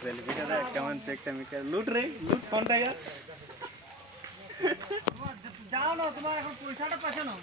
সেলফিটা দেখ কেমন চেকটা মিকে লুট রে লুট ফোনটা ইয়ার যাও না তোমার এখন পয়সাটা পাচ্ছ না